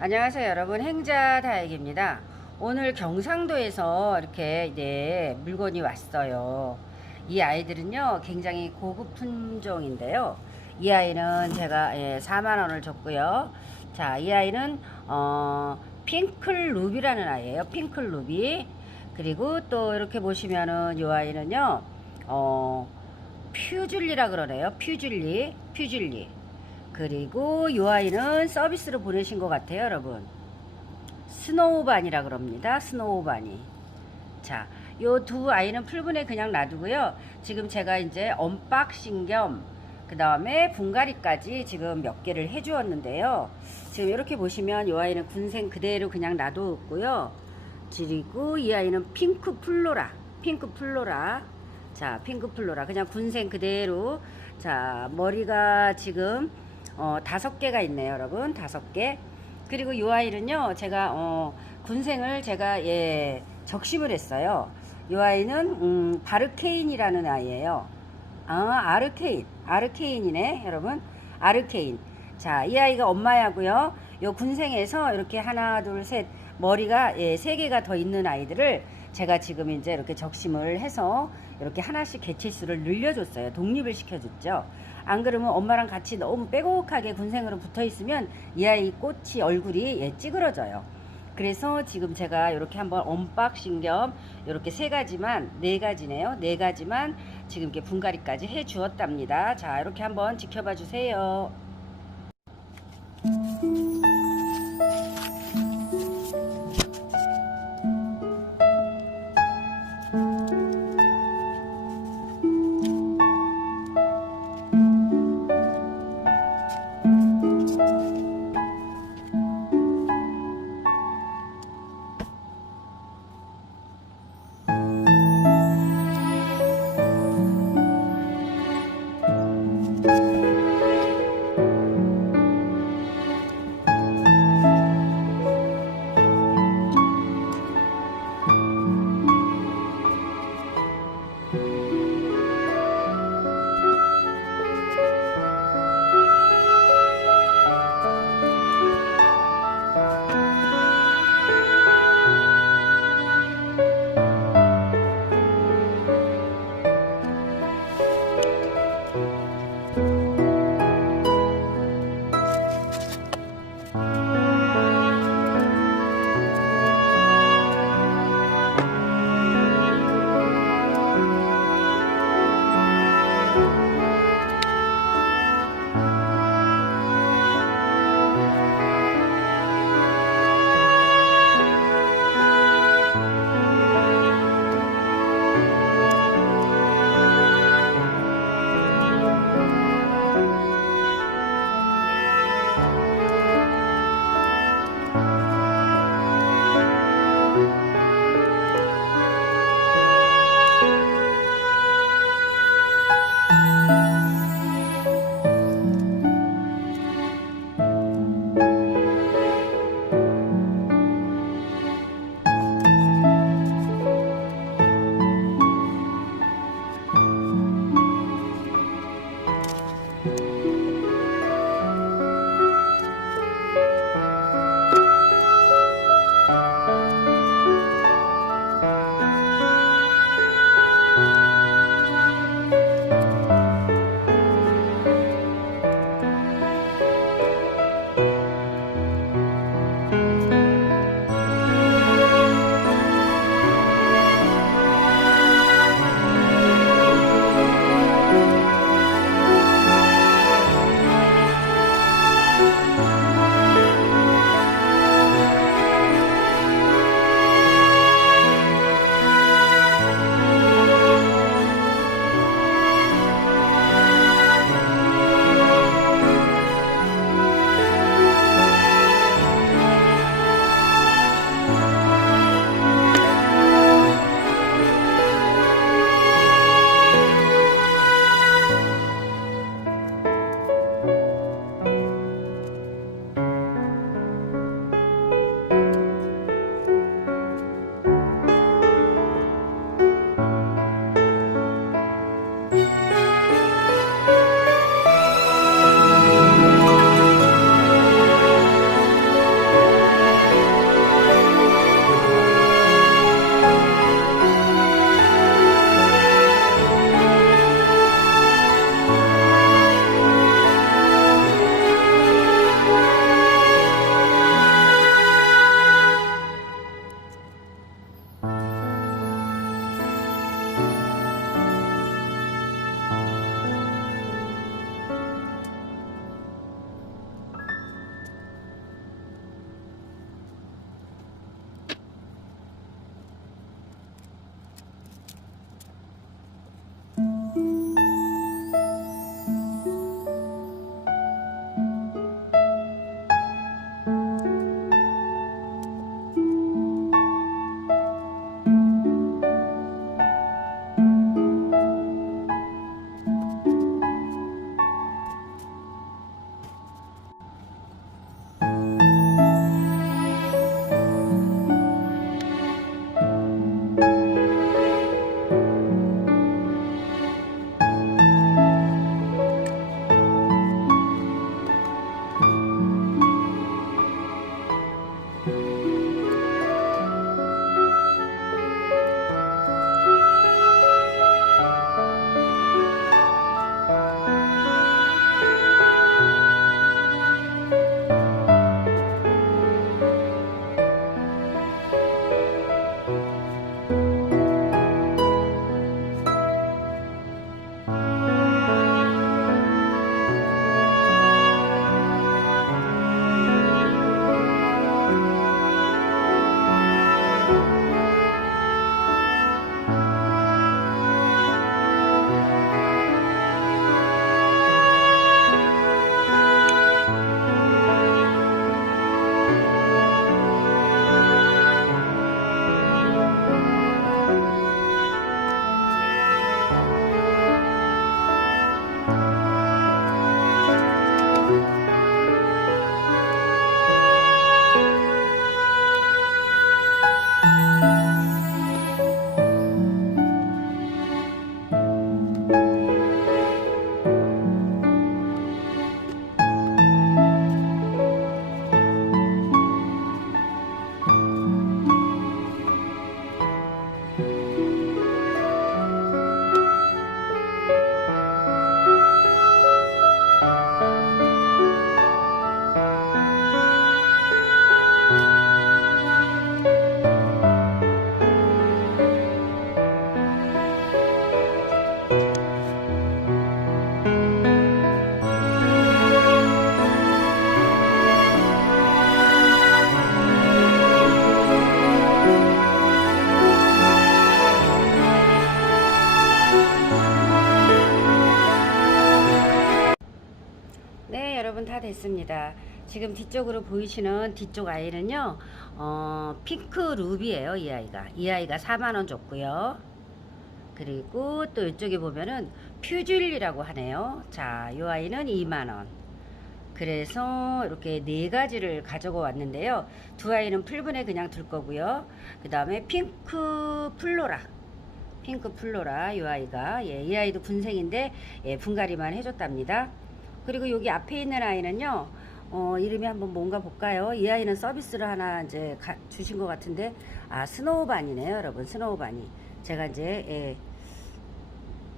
안녕하세요 여러분. 행자 다육입니다. 오늘 경상도에서 이렇게 이제 물건이 왔어요. 이 아이들은요 굉장히 고급 품종인데요. 이 아이는 제가 예, 4만원을 줬고요. 자이 아이는 어, 핑클 루비라는 아이예요. 핑클 루비. 그리고 또 이렇게 보시면은 이 아이는요 어, 퓨줄리라 그러네요. 퓨줄리 퓨줄리 그리고 이 아이는 서비스로 보내신 것 같아요, 여러분. 스노우반이라 그럽니다. 스노우반이. 자, 요 두 아이는 풀분에 그냥 놔두고요. 지금 제가 이제 언박싱 겸, 그 다음에 분갈이까지 지금 몇 개를 해주었는데요. 지금 이렇게 보시면 이 아이는 군생 그대로 그냥 놔두었고요. 그리고 이 아이는 핑크 플로라. 핑크 플로라. 자, 핑크 플로라. 그냥 군생 그대로. 자, 머리가 지금 어, 다섯 개가 있네요, 여러분. 다섯 개. 그리고 이 아이는요, 제가, 어, 군생을 제가, 예, 적심을 했어요. 이 아이는, 음, 바르케인이라는 아이예요. 아, 아르케인. 아르케인이네, 여러분. 아르케인. 자, 이 아이가 엄마야고요. 요 군생에서 이렇게 하나, 둘, 셋, 머리가, 예, 세 개가 더 있는 아이들을 제가 지금 이제 이렇게 적심을 해서 이렇게 하나씩 개체수를 늘려줬어요. 독립을 시켜줬죠. 안 그러면 엄마랑 같이 너무 빼곡하게 군생으로 붙어 있으면 이 아이 꽃이 얼굴이 예, 찌그러져요. 그래서 지금 제가 이렇게 한번 언박싱 겸 이렇게 세 가지만 네 가지네요. 네 가지만 지금 이렇게 분갈이까지 해 주었답니다. 자, 이렇게 한번 지켜봐 주세요. 지금 뒤쪽으로 보이시는 뒤쪽 아이는요, 어, 핑크 루비예요, 이 아이가. 이 아이가 4만원 줬고요. 그리고 또 이쪽에 보면은 퓨줄리라고 하네요. 자, 이 아이는 2만원. 그래서 이렇게 네 가지를 가지고 왔는데요. 두 아이는 풀분에 그냥 둘 거고요. 그 다음에 핑크 플로라. 핑크 플로라 이 아이가 예, 이 아이도 군생인데 예, 분갈이만 해줬답니다. 그리고 여기 앞에 있는 아이는요. 어, 이름이 한번 뭔가 볼까요? 이 아이는 서비스를 하나 이제 가- 주신 것 같은데 아 스노우반이네요, 여러분 스노우반이. 제가 이제 예,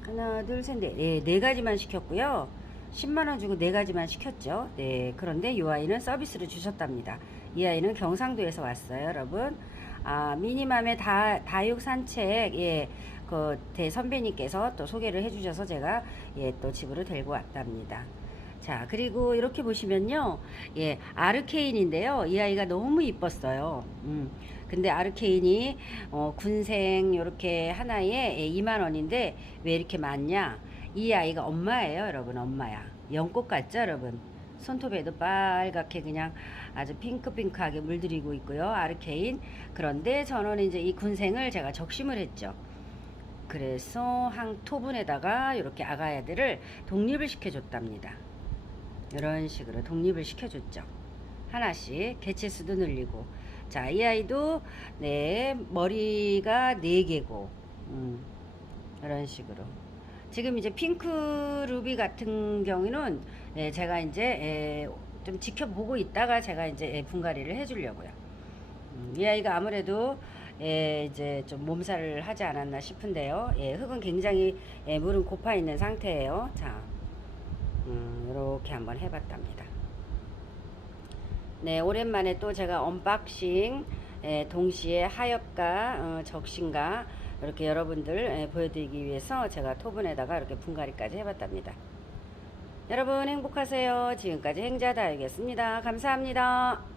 하나 둘 셋 넷 예, 네 가지만 시켰고요. 10만 원 주고 네 가지만 시켰죠. 네 그런데 이 아이는 서비스를 주셨답니다. 이 아이는 경상도에서 왔어요, 여러분. 아, 미니맘의 다, 다육 산책, 예, 그, 대 선배님께서 또 소개를 해주셔서 제가, 예, 또 집으로 데리고 왔답니다. 자, 그리고 이렇게 보시면요, 예, 아르케인인데요. 이 아이가 너무 이뻤어요. 음, 근데 아르케인이, 어, 군생, 요렇게 하나에 예, 2만원인데, 왜 이렇게 많냐? 이 아이가 엄마예요, 여러분, 엄마야. 연꽃 같죠, 여러분? 손톱에도 빨갛게 그냥 아주 핑크핑크하게 물들이고 있고요. 아르케인. 그런데 저는 이제 이 군생을 제가 적심을 했죠. 그래서 한 토분에다가 이렇게 아가야들을 독립을 시켜줬답니다. 이런 식으로 독립을 시켜줬죠. 하나씩 개체수도 늘리고. 자, 이 아이도 네 머리가 네 개고, 음, 이런 식으로. 지금 이제 핑크 루비 같은 경우는 예, 제가 이제 예, 좀 지켜보고 있다가 제가 이제 예, 분갈이를 해주려고요. 음, 이 아이가 아무래도 예, 이제 좀 몸살을 하지 않았나 싶은데요. 예, 흙은 굉장히 예, 물은 고파 있는 상태예요. 자, 음, 이렇게 한번 해봤답니다. 네, 오랜만에 또 제가 언박싱 예, 동시에 하엽과 어, 적신과 이렇게 여러분들 예, 보여드리기 위해서 제가 토분에다가 이렇게 분갈이까지 해봤답니다. 여러분 행복하세요. 지금까지 행자다육이었습니다. 감사합니다.